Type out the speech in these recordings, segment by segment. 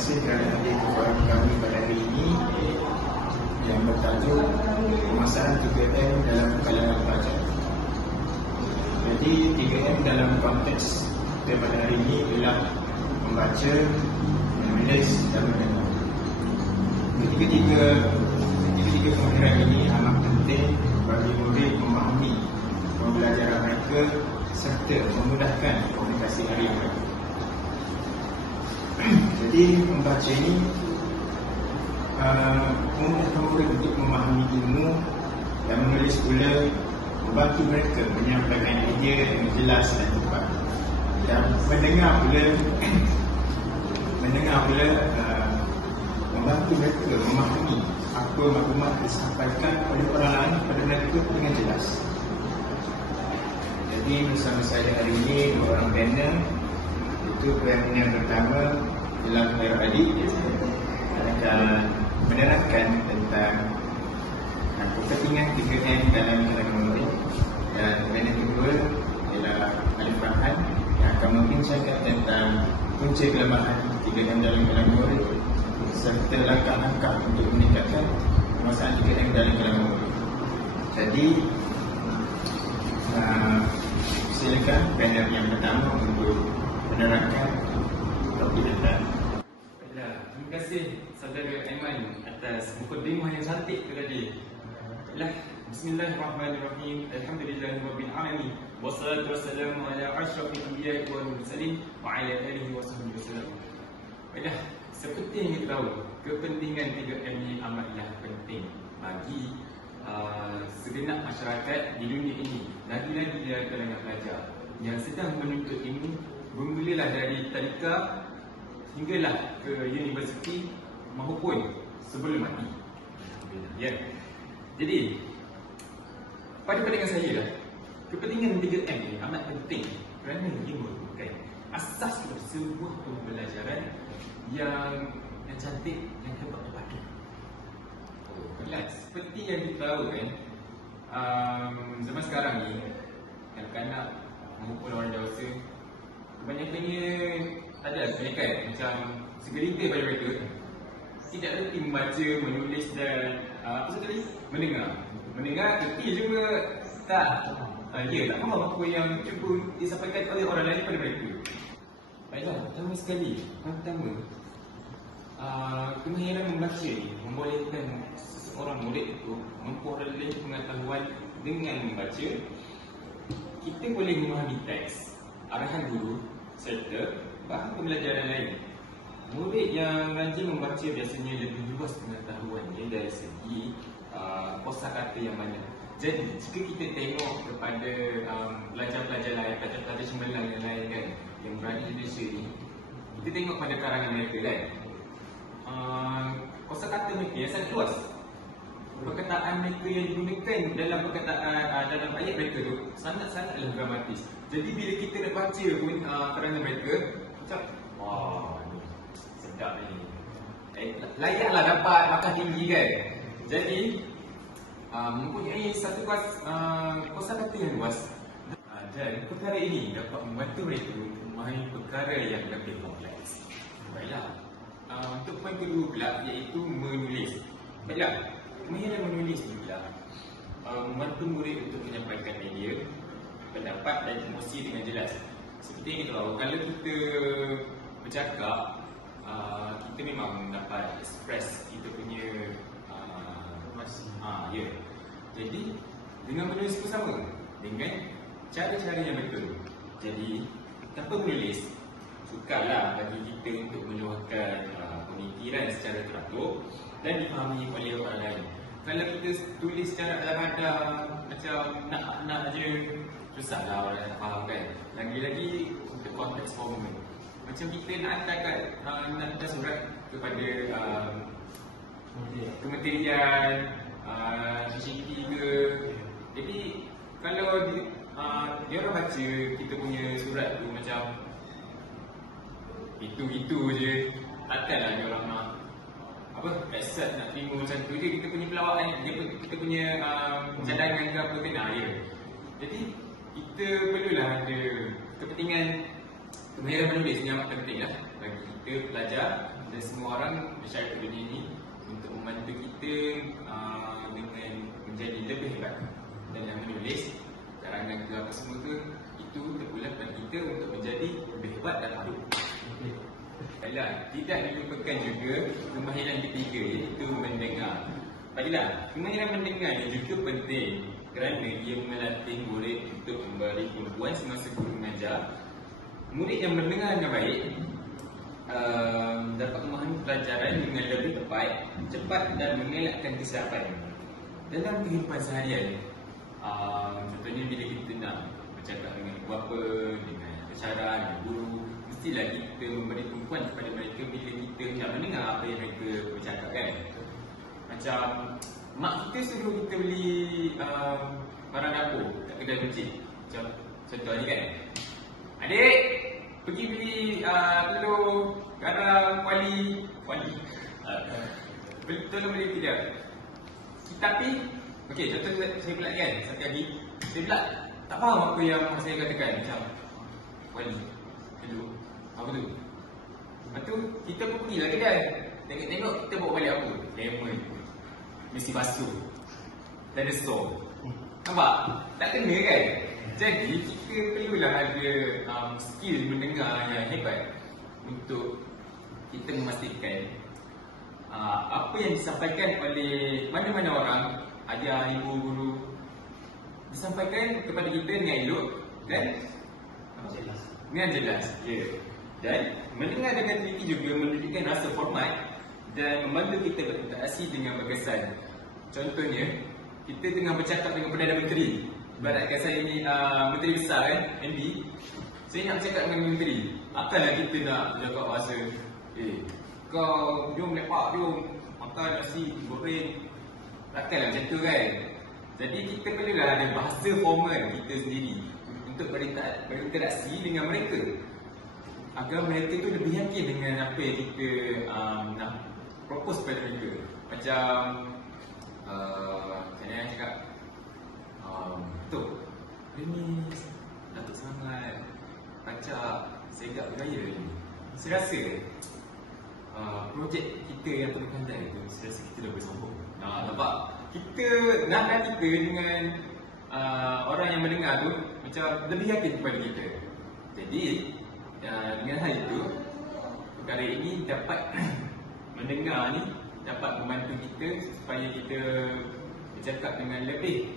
kasih kerana hadir ke forum kami pada hari ini yang bertajuk Pemasaran 3M dalam kalangan pelajar. Jadi 3M dalam konteks kita pada hari ini ialah membaca, menulis dan mendengar. Ketiga kemahiran ini amat penting bagi murid memahami pembelajaran mereka serta memudahkan komunikasi harian mereka. Jadi membaca ini memudahkan murid untuk memahami ilmu dan menulis pula membantu mereka menyampaikan idea yang jelas dan tepat. Dan mendengar pula membantu mereka memahami apa maklumat disampaikan oleh orang lain kepada mereka dengan jelas. Jadi bersama saya hari ini dua orang panel, itu panel yang pertama ialah Khairul Hadi akan menerangkan tentang kepentingan 3M dalam kalangan murid, dan panel kedua ialah Alif Farhan yang akan membincangkan tentang punca kelemahan 3M dalam kalangan murid serta langkah-langkah untuk meningkatkan penguasaan 3M dalam kalangan murid. Jadi silakan panel yang pertama untuk menerangkan topik anda. Baiklah, terima kasih saudara Aiman atas mukadimah yang cantik tu tadi. Baiklah, bismillahirrahmanirrahim. Alhamdulillahirabbil alamin. Wassalatu wassalamu ala asyrafil anbiya'i wal mursalin wa ala alihi wasahbihi wasallam. Baiklah, seperti yang kita tahu, kepentingan 3M ini amatlah penting bagi segenap masyarakat di dunia ini, lagi-lagi dari kalangan pelajar yang sedang menuntut ilmu, bermulalah dari tadika hinggalah ke universiti maupun sebelum mati. Ya. Jadi pada pandangan saya lah, kepentingan 3M ini amat penting kerana ia merupakan asas kepada sebuah pembelajaran yang cantik, yang hebat terpadu. Seperti yang kita tahu kan, zaman sekarang ni kanak-kanak maupun orang dewasa kebanyakannya ada sebenarnya macam segelintir pada mereka tidak reti membaca, menulis dan apa tadi? Mendengar reti juga tak. Tak faham apa yang cuba disampaikan oleh orang lain pada mereka. Baiklah, pertama sekali, kemahiran membaca ni membolehkan seseorang murid itu memperoleh pengetahuan dengan membaca. Kita boleh memahami teks, arahan guru serta bahan pembelajaran lain. Murid yang rajin membaca biasanya lebih luas pengetahuannya dari segi kosakata yang banyak. Jadi jika kita tengok kepada pelajar-pelajar lain, pelajar-pelajar cemerlang yang lain kan, yang berada di Malaysia ni, kita tengok pada karangan mereka kan, kosakata mereka yang sangat luas. Perkataan mereka yang digunakan dalam dalam ayat mereka tu sangat-sangatlah dramatis. Jadi bila kita nak baca pun karangan mereka, macam wah ni sedap ni, layaklah dapat markah tinggi kan. Jadi mempunyai satu kosakata yang luas, dan perkara ini dapat membantu mereka memahami perkara yang lebih kompleks. Baiklah, untuk poin kedua pula iaitu menulis. Baiklah, kemahiran menulis ni pula membantu murid untuk menyampaikan idea, pendapat dan emosi dengan jelas. Seperti yang kita tahu, kalau kita bercakap, kita memang dapat express kita punya ya. Jadi dengan menulis pun sama, dengan cara-cara yang betul. Jadi tanpa menulis, sukarlah bagi kita untuk meluahkan pemikiran secara teratur dan dipahami oleh orang lain. Kalau kita tulis secara alam-alam, macam nak je, susahlah orang nak faham kan. Lagi-lagi untuk konteks formal, macam kita nak hantar surat kepada kementerian, CCTV ke. Jadi kalau dia orang baca kita punya surat tu macam itu je, takkanlah dia orang nak accept, nak terima macam tu je. Kita punya pelawaan, kita punya cadangan ke apa kena ya. Jadi kita perlulah ada kepentingan Kemahiran menulis ni amat penting lah bagi kita pelajar dan semua orang masyarakat dunia ni untuk membantu kita dengan menjadi lebih hebat dalam menulis karangan ke apa semua tu. Itu terpulang pada kita untuk menjadi lebih hebat dalam hidup. Baiklah, tidak dilupakan juga kemahiran ketiga iaitu mendengar. Baiklah, kemahiran mendengar ini juga penting kerana ia melatih murid untuk memberi tumpuan semasa guru mengajar. Murid yang mendengar dengan baik dapat memahami pelajaran dengan lebih tepat, cepat dan mengelakkan kesilapan dalam kehidupan seharian. Contohnya bila kita nak bercakap dengan ibu bapa, dengan pensyarah, dengan guru, mestilah kita memberi tumpuan kepada mereka bila kita nak mendengar apa yang mereka bercakap kan. Macam mak kita suruh kita beli barang dapur kat kedai masjid. Macam contohnya kan, adik, pergi beli telur, garam, kuali. Tolong beli tidak. Tapi, okey, contoh saya pula kan, satu hari saya pula tak faham apa yang saya katakan. Macam kuali, telur, apa tu? Lepas tu, kita pun pergi lah kedai. Tengok-tengok kita bawa balik apa? Lemon, mesti basuh, dan ada saw. Nampak? Tak kena kan? Jadi kita perlulah ada skill mendengar yang hebat untuk kita memastikan apa yang disampaikan oleh mana-mana orang, ayah, ibu, guru, disampaikan kepada kita dengan elok dan dengan jelas. Ya. Dan mendengar dengan teliti juga menunjukkan rasa hormat dan membantu kita berinteraksi dengan berkesan. Contohnya, kita tengah bercakap dengan Perdana Menteri. Ibaratkan saya ni menteri besar kan, MD. Saya nak bercakap dengan menteri. Takkanlah kita nak bercakap bahasa kau jom lepak, jom makan nasi goreng. Takkanlah macam tu kan. Jadi kita perlulah ada bahasa formal kita sendiri untuk berinteraksi dengan mereka, agar mereka tu lebih yakin dengan apa yang kita nak propose kepada mereka. Macam saya cakap, Tok, dia ni Datuk Selamat pacak segak beraya ni. Saya rasa projek kita yang pandai tu, saya rasa kita dah bersombong. Nampak? Kita nak kita dengan orang yang mendengar tu macam lebih yakin kepada kita. Jadi dengan hal itu, perkara ini dapat mendengar ni dapat membantu kita supaya kita bercakap dengan lebih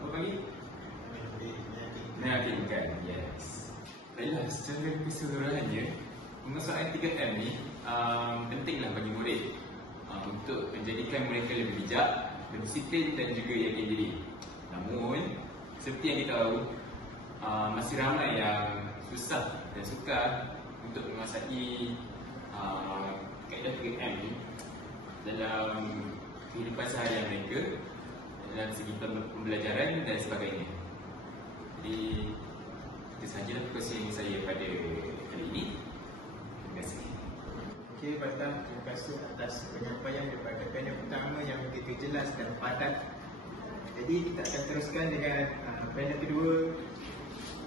apa lagi? Meyakinkan. Yes. Baiklah, secara keseluruhannya penguasaan 3M ni pentinglah bagi murid untuk menjadikan mereka lebih bijak, berdisiplin dan juga yakin diri. Namun, seperti yang kita tahu, masih ramai yang susah dan sukar untuk menguasai kaedah 3M ni dalam kehidupan seharian mereka, dalam segi pembelajaran dan sebagainya. Jadi, itu sahajalah perkongsian saya pada kali ini. Terima kasih. Okey, Fatah, terima kasih atas penyampaian daripada panel pertama yang begitu jelas dan padat. Jadi kita akan teruskan dengan panel kedua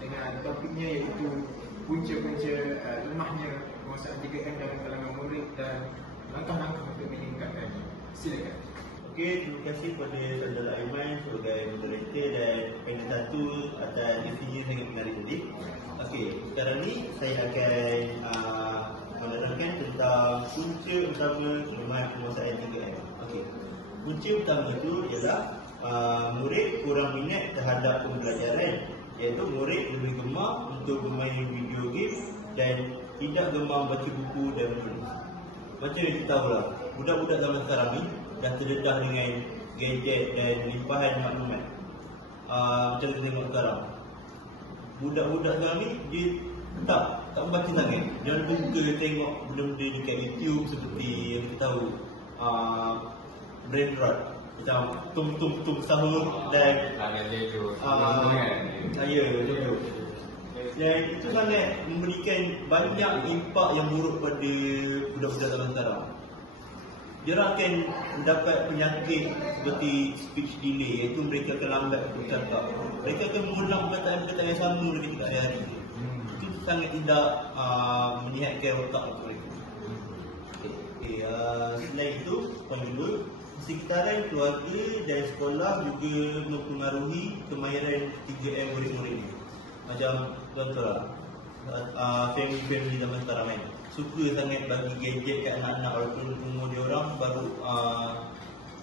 dengan topiknya iaitu punca-punca lemahnya penguasaan 3M dalam kalangan murid dan langkah-langkah untuk meningkatkannya. Silakan. Okey, terima kasih kepada Saudara Aiman sebagai moderator dan panel satu atas diskusinya sangat menarik tadi. Okey, sekarang ni saya akan menerangkan tentang punca utama kelemahan penguasaan 3M. Okey, punca utama itu ialah murid kurang minat terhadap pembelajaran, iaitu murid lebih gemar untuk bermain video game dan tidak gemar baca buku dan menulis. Macam yang kita tahu lah, budak-budak zaman sekarang ni dah terdedah dengan gadget dan limpahan maklumat. Macam kita tengok sekarang, budak-budak sekarang ni dia tak membaca sangat. Dia lebih suka tengok benda-benda dekat YouTube seperti yang kita tahu, brain rot, macam tum sahur dan Lego. Dan itu sangat memberikan banyak impak yang buruk pada budak-budak zaman sekarang. Dia akan mendapat penyakit seperti speech delay, iaitu mereka akan lambat bercakap. Mereka akan mengulang perkataan-perkataan yang sama mereka cakap hari-hari. Itu sangat tidak menyihatkan otak mereka. Selain itu, poin kedua, sekitaran keluarga dan sekolah juga mempengaruhi kemahiran 3M murid-murid ini. Macam contohlah, family zaman sekarang kan suka sangat bagi gadget kat anak-anak walaupun umur dia orang baru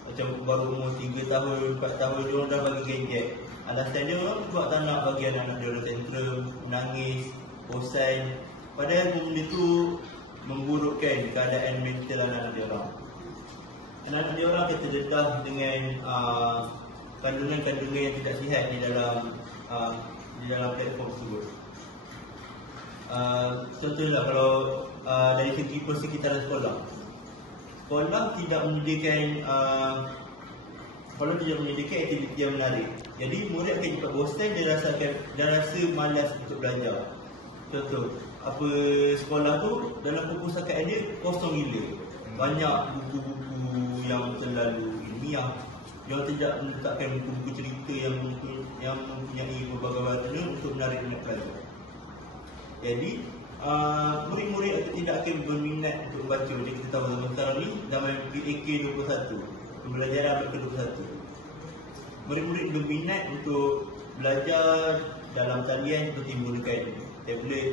macam baru umur 3 tahun, 4 tahun dia orang dah bagi gadget. Alasan dia orang sebab tak nak bagi anak-anak dia orang tantrum, menangis, bosan. Padahal benda tu memburukkan keadaan mental anak-anak dia orang. Anak-anak dia orang akan terdedah dengan kandungan-kandungan yang tidak sihat di dalam telefon tersebut. Contohnya kalau dari segi persekitaran sekolah tidak menyediakan aktiviti yang menarik. Jadi murid akan cepat bosan dan rasa malas untuk belajar. Contoh, apa sekolah tu dalam perpustakaan dia kosong gila. Banyak buku-buku yang terlalu ilmiah. Yang tidak meletakkan buku-buku cerita yang mempunyai berbagai warna untuk menarik minat pelajar. Jadi murid-murid tidak akan berminat untuk membaca. Macam kita tahu zaman sekarang ni zaman PAK 21, pembelajaran abad ke-21. Murid-murid berminat untuk belajar dalam talian seperti menggunakan tablet,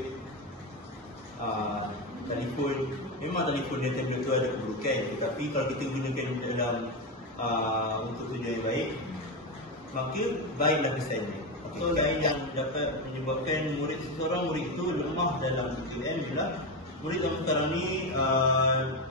telefon. Memang telefon dan tablet tu ada keburukan, tetapi kalau kita gunakan dalam untuk tujuan yang baik, maka baiklah kesannya. So lain yang dapat menyebabkan seseorang murid itu lemah dalam 3M ialah murid zaman sekarang ni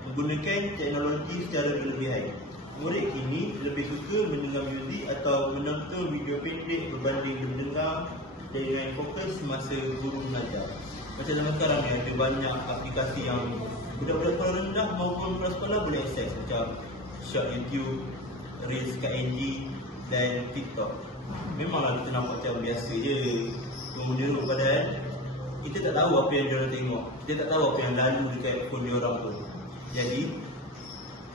menggunakan teknologi secara berlebihan. Murid kini lebih suka mendengar muzik atau menonton video pendek berbanding mendengar dengan fokus semasa guru mengajar. Macam zaman sekarang ni ada banyak aplikasi yang budak-budak sekolah rendah maupun sekolah boleh akses, macam short YouTube, Reels KNG dan TikTok. Memanglah kita nampak macam biasa je, tunggu padahal kita tak tahu apa yang diorang tengok, kita tak tahu apa yang lalu dekat phone diorang tu. Jadi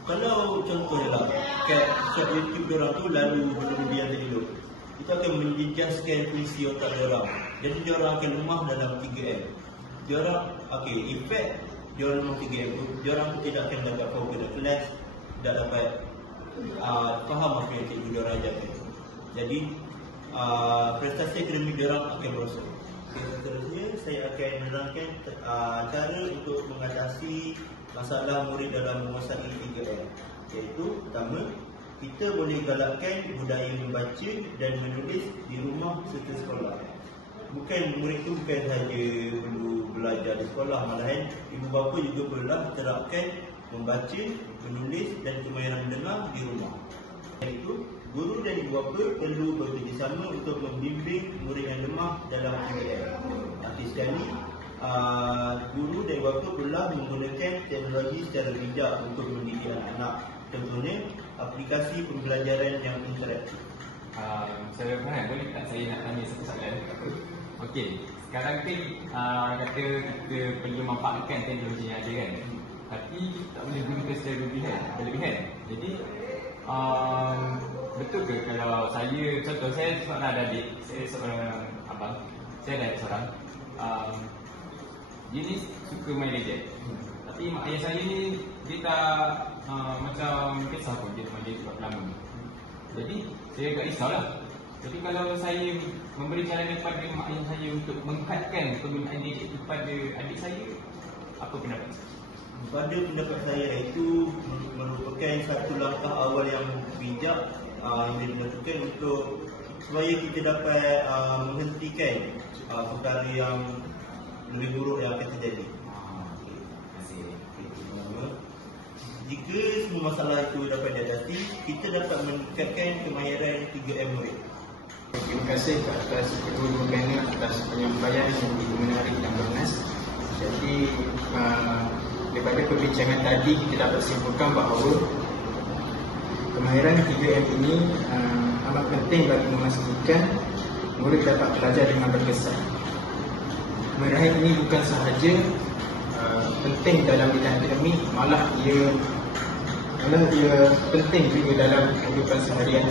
kalau contohnya lah kat short YouTube diorang tu lalu berlebihan terlalu, itu akan menjejaskan fungsi otak diorang. Jadi diorang akan lemah dalam 3M. Diorang, efek diorang lemah 3M tu, diorang tu tidak akan dapat fokus dalam kelas, tidak dapat faham apa yang cikgu diorang ajarkan. Jadi prestasi akademik diorang akan merosot. Seterusnya saya akan menerangkan cara untuk mengatasi masalah murid dalam menguasai 3M. Iaitu pertama, kita boleh galakkan budaya membaca dan menulis di rumah serta sekolah. Murid tu bukan sahaja perlu belajar di sekolah, malahan ibu bapa juga perlulah terapkan membaca, menulis dan kemahiran mendengar di rumah. Iaitu guru dan ibu bapa perlu bekerjasama untuk membimbing murid yang lemah dalam 3M. Arti sekali, guru dan ibu bapa perlulah menggunakan teknologi secara bijak untuk mendidik anak-anak. Contohnya, aplikasi pembelajaran yang interaktif. Saya Farhan, boleh tak saya nak tanya satu soalan? Okey, sekarang ni kata kita perlu memanfaatkan teknologi yang ada kan, tapi tak boleh gunakan secara berlebihan. Jadi betul ke kalau saya, contoh saya seorang adik, saya seorang abang, saya ada seorang dia ni suka main gadget, tapi mak ayah saya ni dia tak macam kisah pun dia main gadget lama. Jadi saya agak risaulah. Jadi kalau saya memberi cadangan kepada mak ayah saya untuk mengkatkan penggunaan gadget kepada adik saya, apa pendapat saya? Pada pendapat saya, itu merupakan satu langkah awal yang bijak yang dilakukan untuk supaya kita dapat menghentikan perkara yang lebih buruk yang akan terjadi. Terima kasih. Jika semua masalah itu dapat diatasi, kita dapat meningkatkan kemahiran 3M murid. Terima kasih atas kedua-dua panel atas penyampaian yang begitu menarik dan bernas. Jadi daripada perbincangan tadi kita dapat simpulkan bahawa kemahiran 3M ini amat penting bagi memastikan murid dapat belajar dengan berkesan. Kemahiran ini bukan sahaja penting dalam bidang akademik, malah dia penting juga dalam kehidupan seharian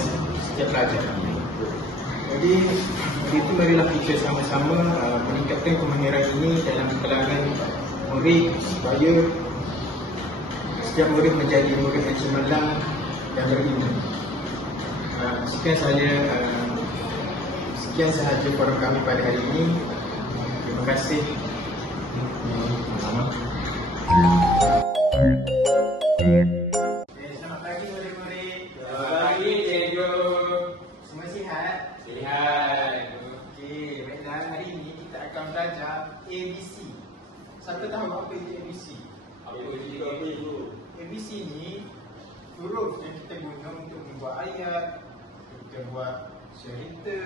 setiap pelajar. Jadi itu marilah kita sama-sama meningkatkan kemahiran ini dalam kalangan murid supaya setiap murid menjadi murid yang cemerlang dan beriman. Sekian sahaja forum kami pada hari ini. Terima kasih. Sama-sama. Selamat pagi murid-murid. Selamat pagi cikgu. Semua sihat? Sihat. Okey, baiklah, hari ini kita akan belajar ABC. Siapa tahu apa itu ABC? Apa itu? ABC ni huruf yang kita guna untuk membuat ayat, kita buat cerita,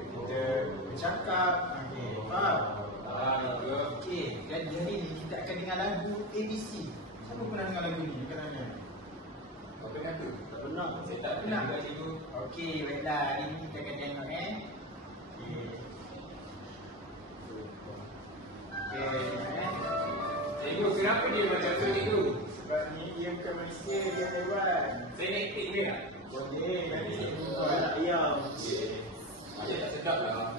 kita bercakap. Okey, faham? Okey, jadi hari ini kita akan dengar lagu ABC. Siapa pernah dengar lagu ni dekat mana? Kau pernah tu? Tak pernah. Saya tak pernah cikgu. Okey, baiklah, hari ini kita akan tengok Okey. Okey, Cikgu, kenapa dia macam tu cikgu? sebab ni dia bukan manusia, dia haiwan. Saya nak ikut dia. Boleh, nanti cikgu buat. Anak ayam. Macam tak sedap lah.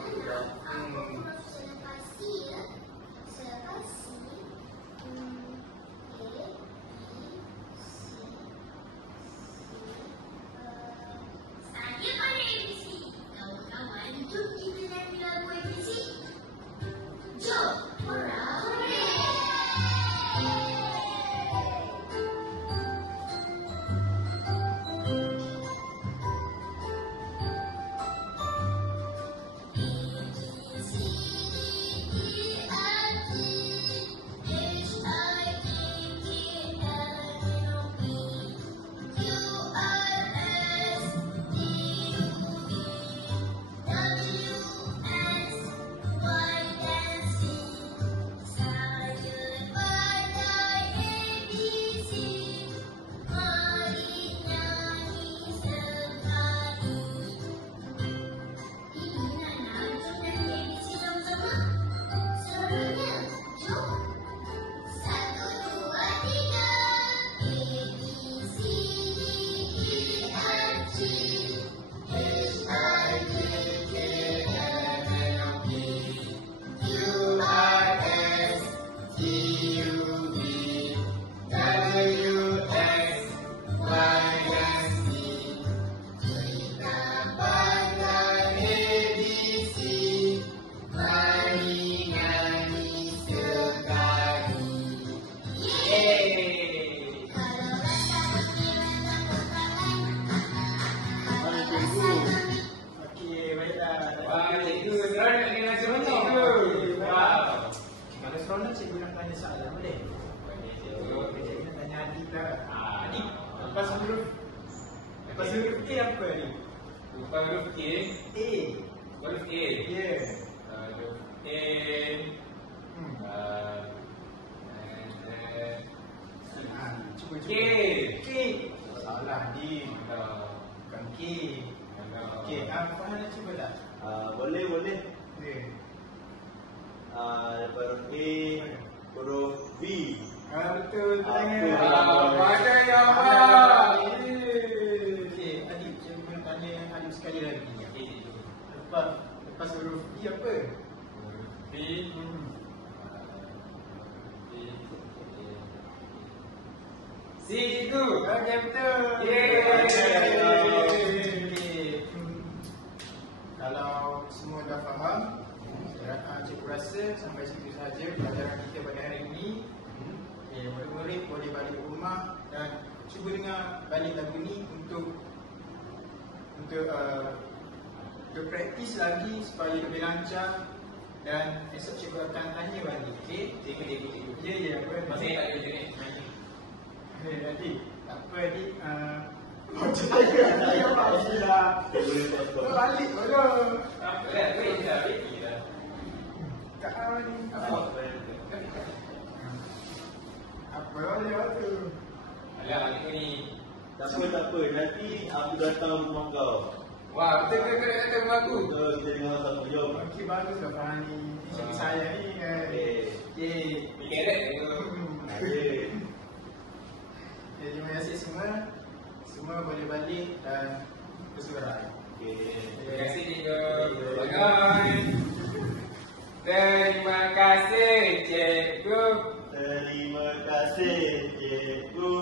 Seronok cikgu nak tanya soalan boleh? Okey, cikgu nak tanya Adik lah. Adik, lepas huruf A apa ni? Lepas huruf K. A. Huruf A. Ya. Huruf A. Cuba. K. K. Salah Adik. Bukan K. Okey, Faham nak cuba tak? Boleh. Ya. Lepas huruf A, huruf B. Betul, tanya. Pandai ya, Pak. Okey, Adik, cikgu nak tanya Adik sekali lagi. Lepas huruf B apa? B. C itu. Okey, betul. Kalau semua dah faham, cikgu rasa sampai situ sahaja pelajaran kita pada hari ini. Murid-murid boleh balik rumah dan cuba dengar balik lagu ni untuk praktis lagi supaya lebih lancar, dan esok cikgu akan tanya balik. Okey? Cikgu. Ya, apa? Masih tak ada jenis. Adik, apa Adik? Macam tanya Adik apa dah? Balik bodoh. Apa dah? Wait dah. Kau ni apa dia tu? Alah, aku ni. Tak apa. Nanti aku datang rumah kau. Wah, betul kau nak datang rumah aku. Betul, kita dengar sama. Jom. Okey, bagus lah Fahani. Cikgu saya ni kan. Okey. Ni keret tu. Adik. Terima kasih semua. Semua boleh balik dan bersuara. Okay. Terima kasih cikgu. Terima kasih, cikgu.